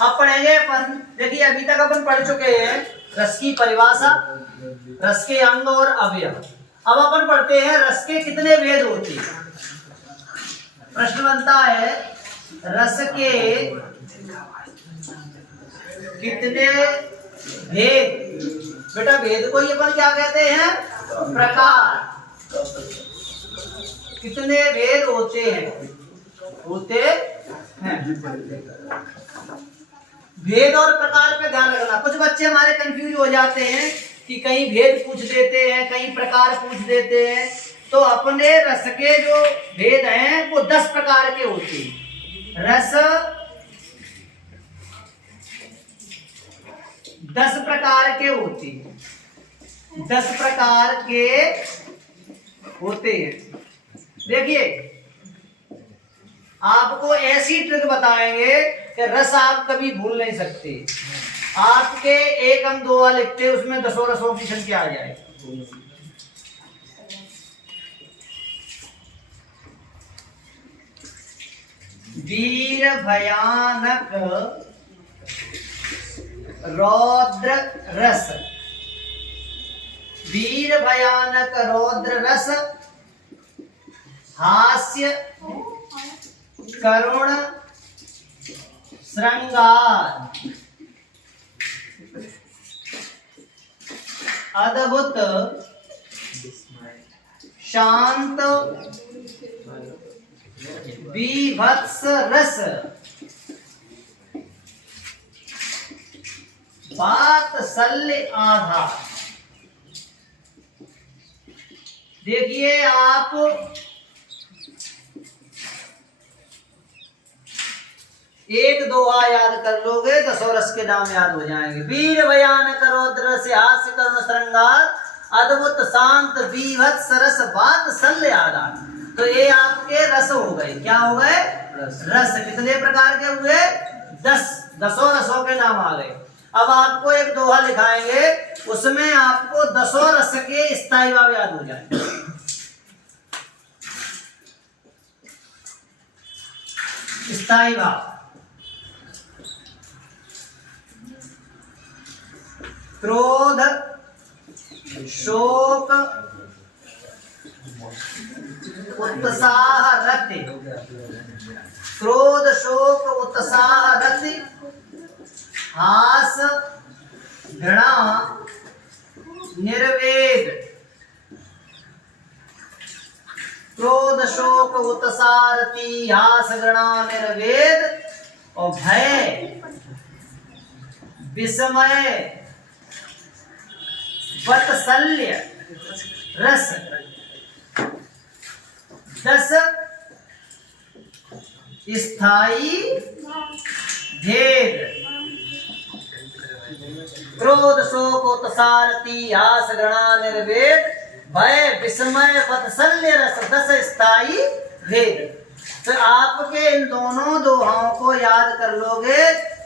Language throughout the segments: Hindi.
अब पढ़ेंगे अपन। देखिए अभी तक अपन पढ़ चुके हैं रस की परिभाषा, रस के अंग और अवयव। अब अपन पढ़ते हैं रस के कितने भेद होते हैं। प्रश्न बनता है रस के कितने भेद। बेटा भेद को ही अपन क्या कहते हैं? प्रकार। कितने भेद होते हैं? होते हैं। भेद और प्रकार पे ध्यान रखना। कुछ बच्चे हमारे कंफ्यूज हो जाते हैं कि कहीं भेद पूछ देते हैं, कहीं प्रकार पूछ देते हैं। तो अपने रस के जो भेद हैं वो 10 प्रकार के होते हैं। रस 10 प्रकार के होते हैं। 10 प्रकार के होते हैं। देखिए आपको ऐसी ट्रिक बताएंगे कि रस आप कभी भूल नहीं सकते। आपके 1 अंक 2 लिखते उसमें 10 रसों की संख्या आ जाए। वीर भयानक रौद्र रस। वीर भयानक रौद्र रस, हास्य करुण श्रृंगार, अद्भुत शांत बीभत्स रस, वात्सल्य आधार। देखिए आप एक दोहा याद कर लोगे 10 रस के नाम याद हो जाएंगे। वीर भयानक रौद्र रस, हास्य करुण श्रृंगार, अद्भुत शांत बीभत्स रस, वात्सल्य आधार। तो ये आपके रस हो गए। क्या हो गए? रस। कितने प्रकार के हुए? 10। 10 रसों के नाम आ गए। अब आपको एक दोहा लिखाएंगे, उसमें आपको 10 रस के स्थायी भाव याद हो जाएंगे। स्थायी भाव। क्रोध, शोक, उत्साह, रति। क्रोध, शोक, उत्साह, रति, हास, घृणा, निर्वेद। क्रोध, शोक, उत्साह, रति, हास, घृणा, निर्वेद और भय, विस्मय, वात्सल्य रस। 10 स्थायी भेद। क्रोध, शोक, उत्साह, रति, हास, घृणा, निर्वेद, भय, विस्मय, वात्सल्य रस। 10 स्थायी भेद। तो आपके इन दोनों दोहाओं को याद कर लोगे,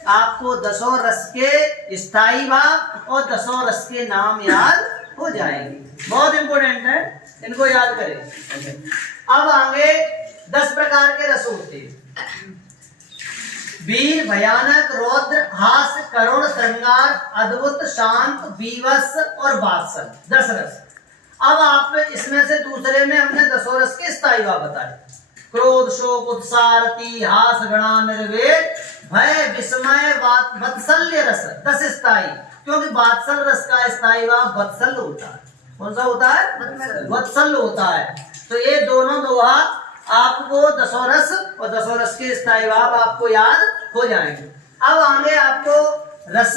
आपको 10 रस के स्थायी भाव और 10 रस के नाम याद हो जाएंगे। बहुत इंपॉर्टेंट है, इनको याद करें। अब आगे 10 प्रकार के रस होते हैं। वीर भयानक रौद्र, हास्य करुण श्रृंगार, अद्भुत शांत बीभत्स और वात्सल्य। 10 रस। अब आप इसमें से दूसरे में हमने 10 रस के स्थायी भाव बताए। क्रोध, शोक, उत्साह, रति, हास, घृणा, निर्वेद, भय, विस्मय, वात्सल्य रस। 10 स्थायी। क्योंकि वात्सल रस का स्थायी भाव वत्सल होता है। कौन सा होता है? वत्सल होता है। तो ये दोनों दोहा आपको 10 रस और 10 रस के स्थायी भाव आपको याद हो जाएंगे। अब आगे आपको रस,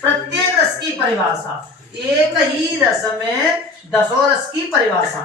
प्रत्येक रस की परिभाषा। एक ही रस में 10 रस की परिभाषा।